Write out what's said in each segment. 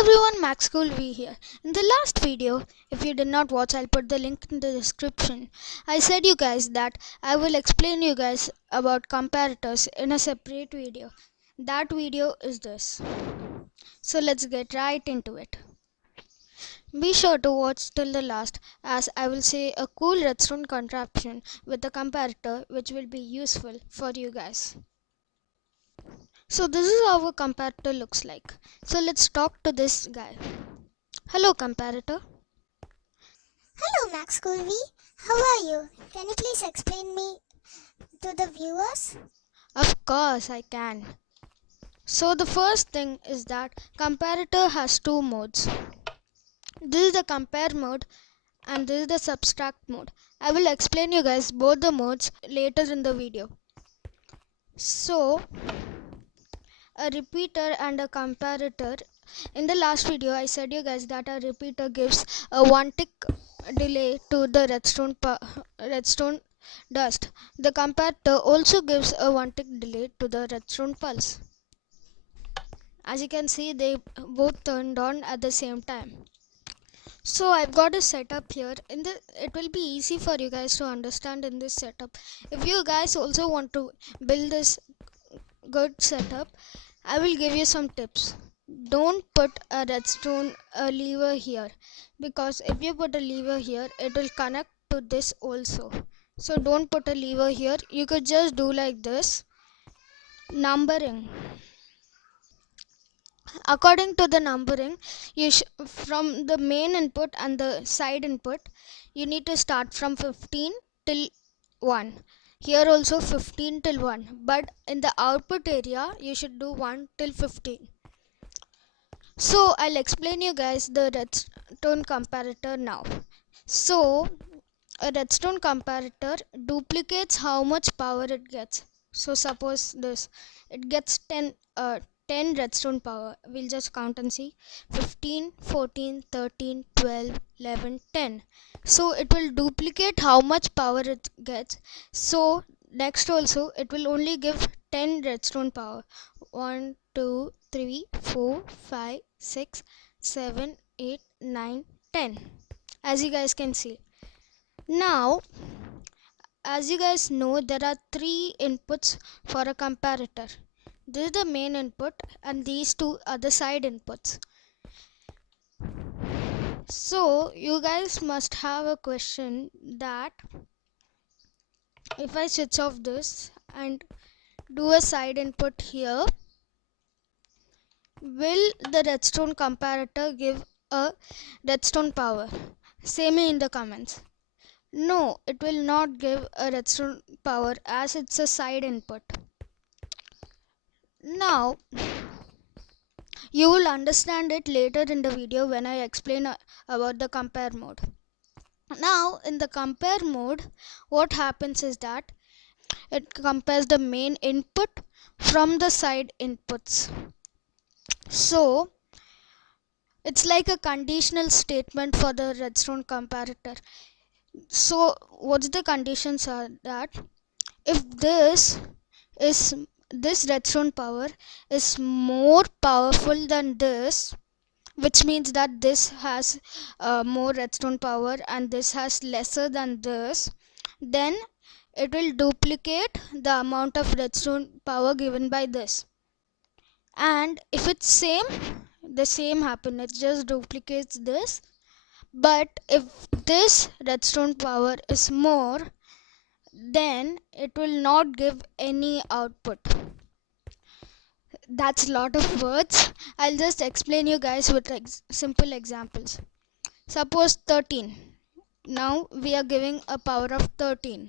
Everyone, MaxcoolV here. In the last video, if you did not watch, I'll put the link in the description. I said you guys that I will explain you guys about comparators in a separate video. That video is this. So let's get right into it. Be sure to watch till the last, as I will say a cool redstone contraption with a comparator which will be useful for you guys. So this is how a comparator looks like. So let's talk to this guy. Hello comparator. Hello MaxcoolV, how are you? Can you please explain me to the viewers? Of course I can. So the first thing is that comparator has two modes. This is the compare mode and this is the subtract mode. I will explain you guys both the modes later in the video. So a repeater and a comparator. In the last video I said you guys that a repeater gives a 1 tick delay to the redstone dust. The comparator also gives a 1 tick delay to the redstone pulse. As you can see, they both turned on at the same time. So I've got a setup here. It will be easy for you guys to understand in this setup. If you guys also want to build this good setup, I will give you some tips. Don't put a redstone lever here, because if you put a lever here, it will connect to this also. So don't put a lever here. You could just do like this. Numbering. According to the numbering, from the main input and the side input, you need to start from 15 till 1. Here also 15 till 1, but in the output area you should do 1 till 15. So I'll explain you guys the redstone comparator now. So a redstone comparator duplicates how much power it gets. So suppose this, it gets 10 redstone power. We'll just count and see. 15, 14, 13, 12, 11, 10. So it will duplicate how much power it gets. So next also it will only give 10 redstone power. 1, 2, 3, 4, 5, 6, 7, 8, 9, 10. As you guys can see. Now, as you guys know, there are 3 inputs for a comparator. This is the main input and these two are the side inputs. So you guys must have a question that if I switch off this and do a side input here, will the redstone comparator give a redstone power? Say me in the comments. No, it will not give a redstone power as it's a side input. Now you will understand it later in the video when I explain about the compare mode. Now in the compare mode, what happens is that it compares the main input from the side inputs. So it's like a conditional statement for the redstone comparator. So what's the conditions are that if this redstone power is more powerful than this, which means that this has more redstone power and this has lesser than this, then it will duplicate the amount of redstone power given by this. And if it's same, the same happen, it just duplicates this. But if this redstone power is more, then it will not give any output. That's a lot of words. I'll just explain you guys with simple examples. Suppose 13. Now we are giving a power of 13.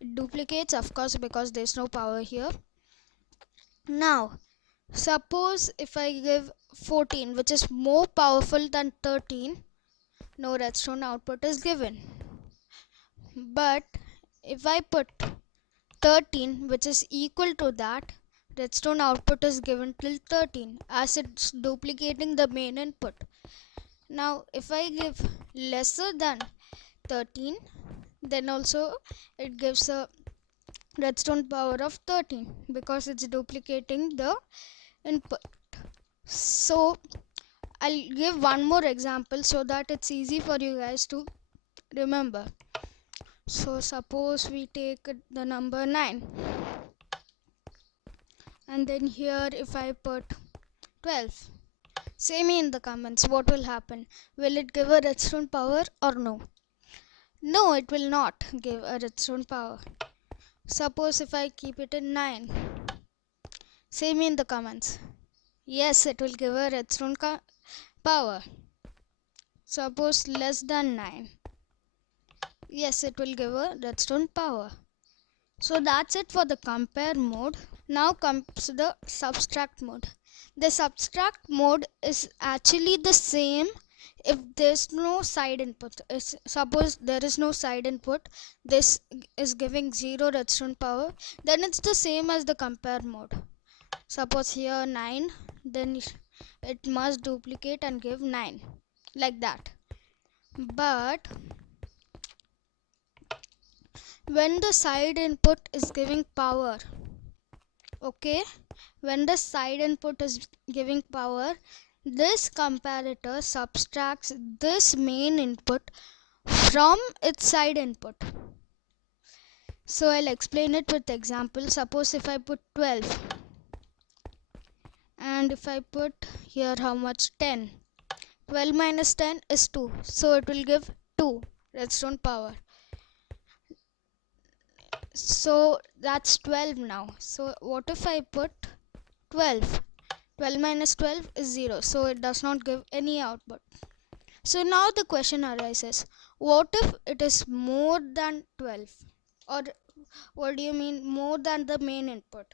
It duplicates, of course, because there's no power here. Now suppose if I give 14, which is more powerful than 13, no redstone output is given. But if I put 13, which is equal to that, redstone output is given till 13 as it's duplicating the main input. Now if I give lesser than 13, then also it gives a redstone power of 13 because it's duplicating the input. So I'll give one more example so that it's easy for you guys to remember. So suppose we take the number 9, and then here if I put 12. Say me in the comments what will happen. Will it give a redstone power or no? No, it will not give a redstone power. Suppose if I keep it in 9. Say me in the comments. Yes, it will give a redstone power. Suppose less than 9. Yes, it will give a redstone power. So that's it for the compare mode. Now comes the subtract mode. The subtract mode is actually the same if there's no side input. Suppose there is no side input, this is giving 0 redstone power, then it's the same as the compare mode. Suppose here 9, then it must duplicate and give 9, like that. But when the side input is giving power, okay, when the side input is giving power, this comparator subtracts this main input from its side input. So I'll explain it with example. Suppose if I put 12 and if I put here how much, 10. 12 minus 10 is 2, so it will give 2 redstone power. So that's 12 now. So what if I put 12? 12 minus 12 is 0, so it does not give any output. So now the question arises, what if it is more than 12? Or what do you mean more than the main input?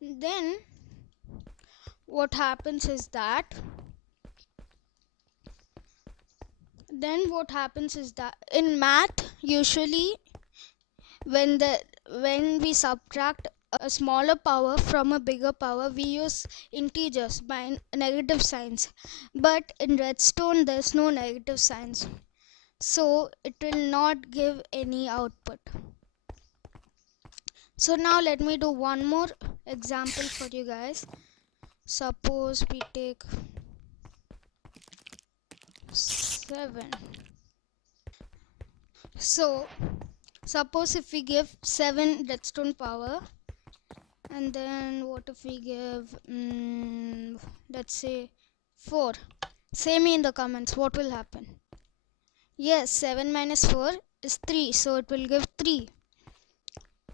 Then what happens is that in math usually when we subtract a smaller power from a bigger power, we use integers by negative signs, but in redstone there's no negative signs, so it will not give any output. So now let me do one more example for you guys. Suppose we take 7. So suppose if we give 7 redstone power, and then what if we give let's say 4. Say me in the comments what will happen. Yes, 7 minus 4 is 3, so it will give 3.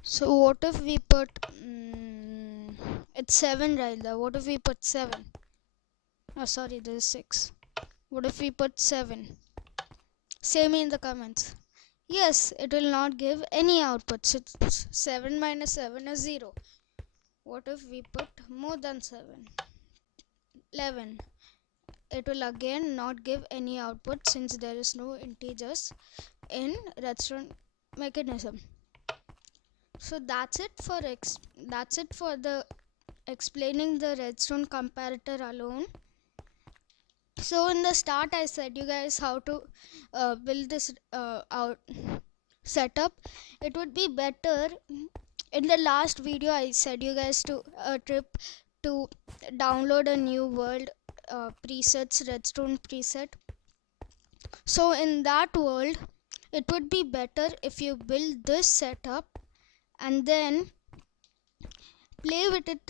So what if we put it's 7 right there. What if we put 7? Oh sorry, this is 6. What if we put 7? Say me in the comments. Yes, it will not give any output. So 7 minus 7 is 0. What if we put more than 7? 11. It will again not give any output since there is no integers in redstone mechanism. So that's it for the explaining the redstone comparator alone. So in the start I said you guys how to build this out setup. It would be better, in the last video I said you guys to trip to download a new world presets, redstone preset. So in that world it would be better if you build this setup and then play with it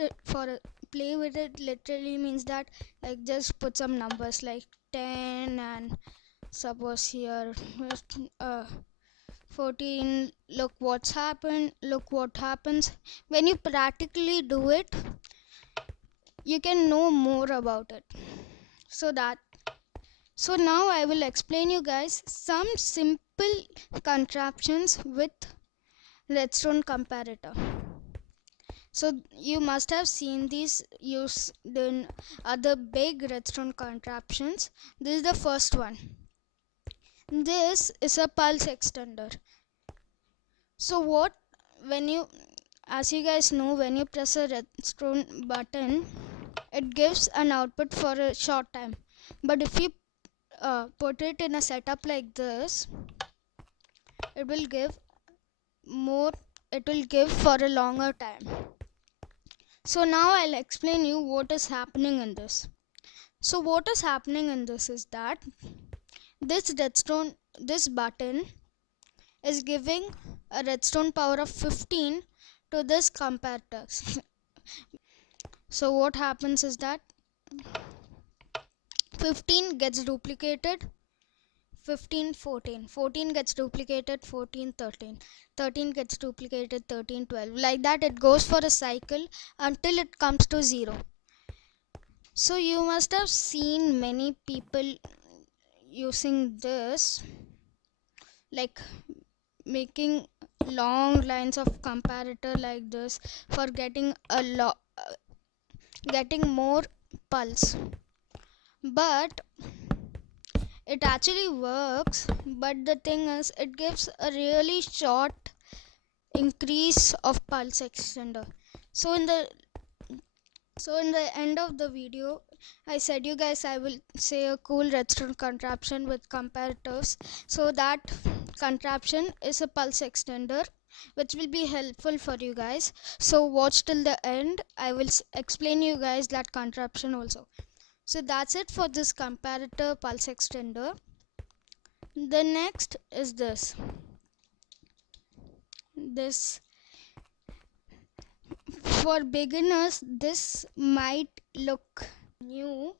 play with it literally means that like just put some numbers like 10 and suppose here 14. Look what happens when you practically do it. You can know more about it. So now I will explain you guys some simple contraptions with redstone comparator. So you must have seen these used in other big redstone contraptions. This is the first one. This is a pulse extender. So when you, as you guys know, when you press a redstone button, it gives an output for a short time. But if you put it in a setup like this, it will give for a longer time. So now I'll explain you what is happening in this. So what is happening in this is that this button is giving a redstone power of 15 to this comparator. So what happens is that 15 gets duplicated, 15 14, 14 gets duplicated, 14 13, 13 gets duplicated, 13 12, like that it goes for a cycle until it comes to 0. So you must have seen many people using this, like making long lines of comparator like this for getting getting more pulse. But it actually works, but the thing is it gives a really short increase of pulse extender. So in the end of the video, I said you guys I will say a cool redstone contraption with comparators. So that contraption is a pulse extender which will be helpful for you guys. So watch till the end. I will explain you guys that contraption also. So that's it for this comparator pulse extender. The next is this. For beginners this might look new,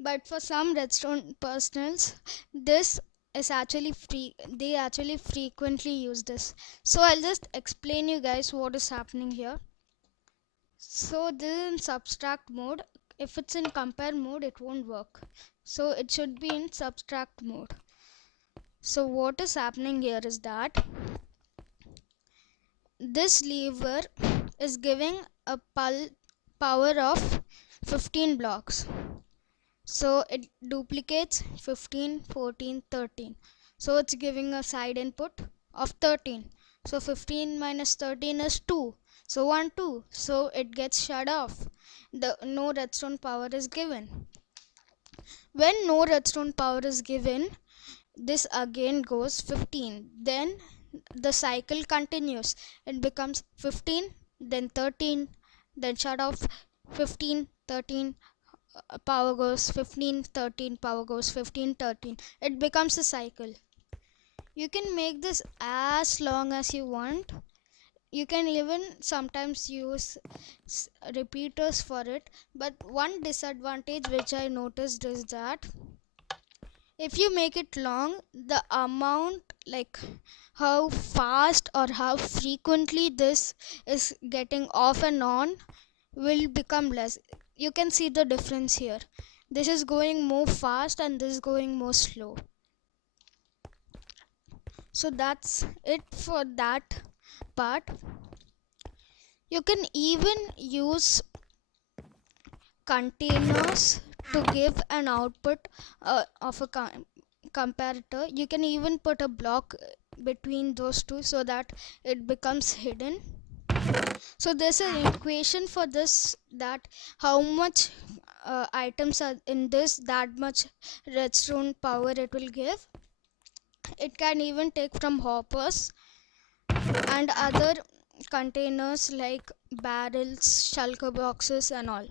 but for some redstone personals this is actually free. They actually frequently use this. So I'll just explain you guys what is happening here. So this is in subtract mode. If it's in compare mode it won't work, so it should be in subtract mode. So what is happening here is that this lever is giving a power of 15 blocks. So it duplicates 15 14 13, so it's giving a side input of 13. So 15 minus 13 is 2, so 1 2, so it gets shut off. No redstone power is given. When no redstone power is given, this again goes 15, then the cycle continues. It becomes 15 then 13, then shut off, 15 13, power goes 15 13, power goes 15 13. It becomes a cycle. You can make this as long as you want. You can even sometimes use repeaters for it, but one disadvantage which I noticed is that if you make it long, the amount, like how fast or how frequently this is getting off and on, will become less. You can see the difference here. This is going more fast and this is going more slow. So that's it for that part. You can even use containers to give an output of a comparator. You can even put a block between those two so that it becomes hidden. So there's an equation for this, that how much items are in this, that much redstone power it will give. It can even take from hoppers and other containers like barrels, shulker boxes and all.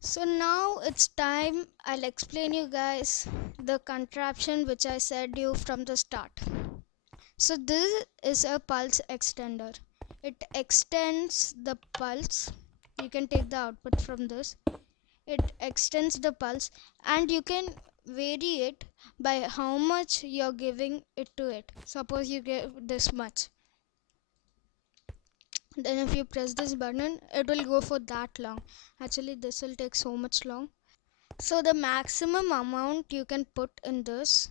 So now it's time I'll explain you guys the contraption which I said you from the start. So this is a pulse extender. It extends the pulse. You can take the output from this. It extends the pulse and you can vary it by how much you're giving it to it. Suppose you give this much, then if you press this button it will go for that long. Actually this will take so much long. So the maximum amount you can put in this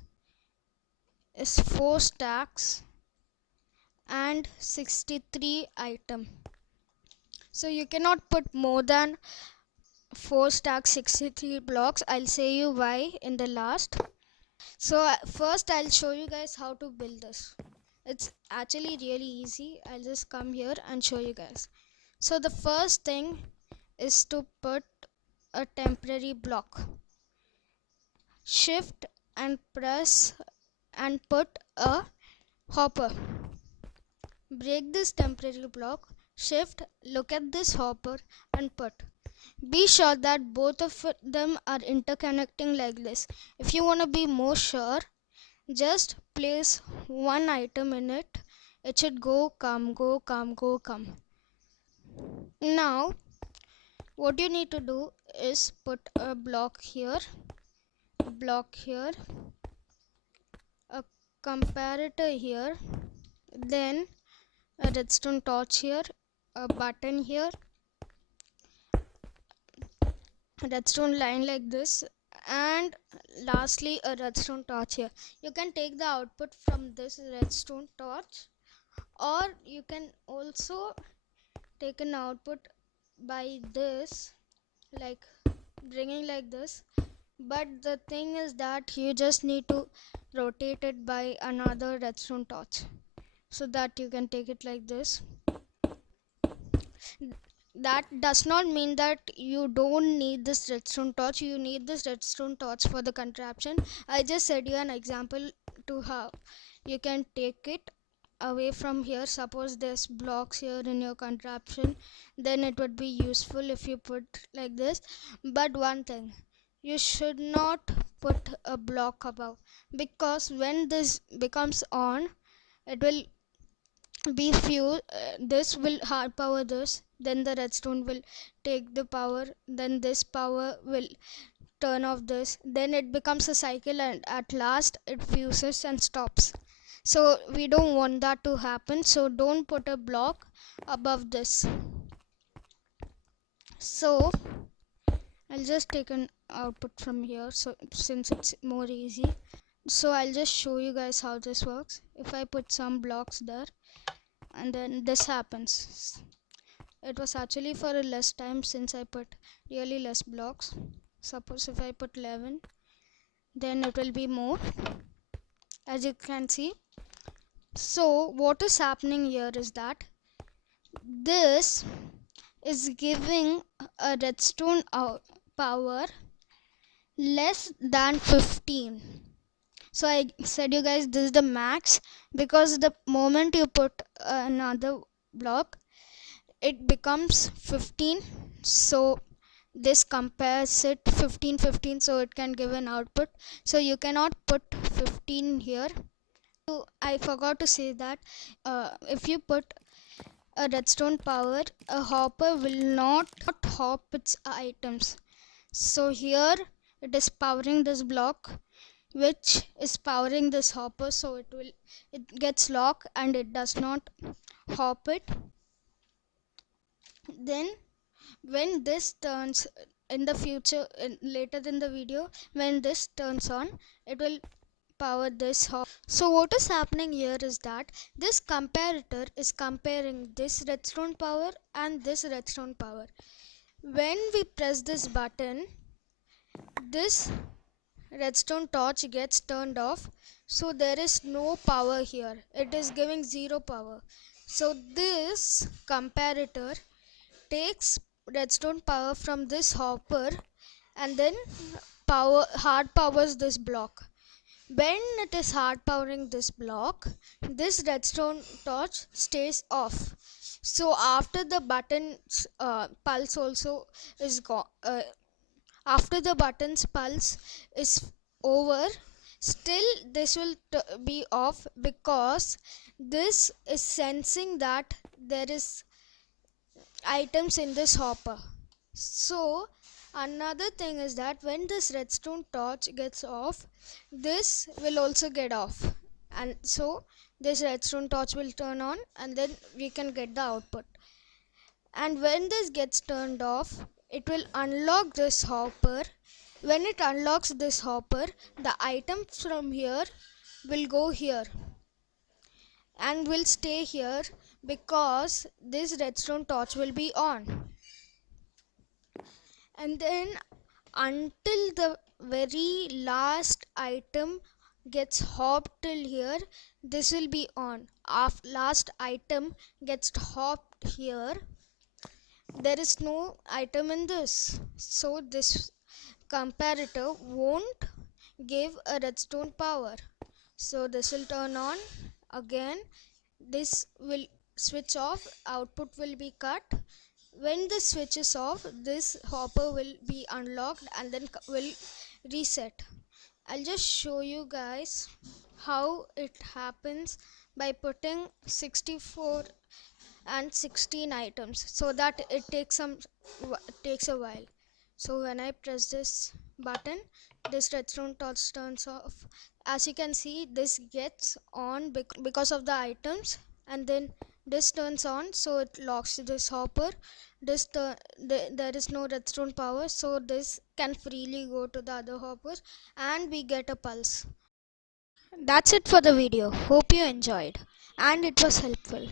is 4 stacks and 63 item. So you cannot put more than 4 stacks 63 blocks. I'll say you why in the last. So first I'll show you guys how to build this. It's actually really easy. I'll just come here and show you guys. So the first thing is to put a temporary block. Shift and press and put a hopper. Break this temporary block, shift, look at this hopper and put. be sure that both of them are interconnecting like this. If you want to be more sure, just place one item in it. It should go, come, go, come, go, come. Now what you need to do is put a block here, a comparator here, then a redstone torch here, a button here, a redstone line like this, and lastly a redstone torch here. You can take the output from this redstone torch, or you can also take an output by this, like bringing like this. But the thing is that you just need to rotate it by another redstone torch so that you can take it like this. That does not mean that you don't need this redstone torch. You need this redstone torch for the contraption. I just said you an example to how you can take it away from here. Suppose there's blocks here in your contraption, then it would be useful if you put like this. But one thing, you should not put a block above, because when this becomes on, it will be fuse. This will hard power this, then the redstone will take the power, then this power will turn off this, then it becomes a cycle, and at last it fuses and stops. So we don't want that to happen, so don't put a block above this. So I'll just take an output from here, so since it's more easy. So I'll just show you guys how this works. If I put some blocks there and then this happens, it was actually for a less time since I put really less blocks. Suppose if I put 11, then it will be more, as you can see. So what is happening here is that this is giving a redstone power less than 15. So I said you guys this is the max, because the moment you put another block, it becomes 15. So this compares it 15 15, so it can give an output. So you cannot put 15 here. So I forgot to say that if you put a redstone power, a hopper will not hop its items. So here it is powering this block, which is powering this hopper, so it gets locked and it does not hop it. Then when this turns in the future, later in the video, when this turns on, it will power this hop. So what is happening here is that this comparator is comparing this redstone power and this redstone power. When we press this button, this redstone torch gets turned off, so there is no power here. It is giving 0 power. So this comparator takes redstone power from this hopper and then hard powers this block. When it is hard powering this block, this redstone torch stays off. So after the button's pulse also is gone, after the button's pulse is over, still this will be off, because this is sensing that there is items in this hopper. So another thing is that when this redstone torch gets off, this will also get off, and so this redstone torch will turn on and then we can get the output. And when this gets turned off, it will unlock this hopper. When it unlocks this hopper, the item from here will go here and will stay here, because this redstone torch will be on. And then until the very last item gets hopped till here, this will be on. After last item gets hopped here, there is no item in this, so this comparator won't give a redstone power. So this will turn on again, this will switch off, output will be cut. When this switch is off, this hopper will be unlocked and then will reset. I'll just show you guys how it happens by putting 64 and 16 items so that it takes a while. So when I press this button, this redstone torch turns off. As you can see, this gets on because of the items, and then this turns on, so it locks this hopper. There is no redstone power, so this can freely go to the other hoppers and we get a pulse. That's it for the video. Hope you enjoyed and it was helpful.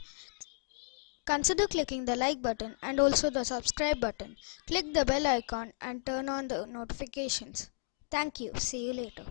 Consider clicking the like button and also the subscribe button. Click the bell icon and turn on the notifications. Thank you. See you later.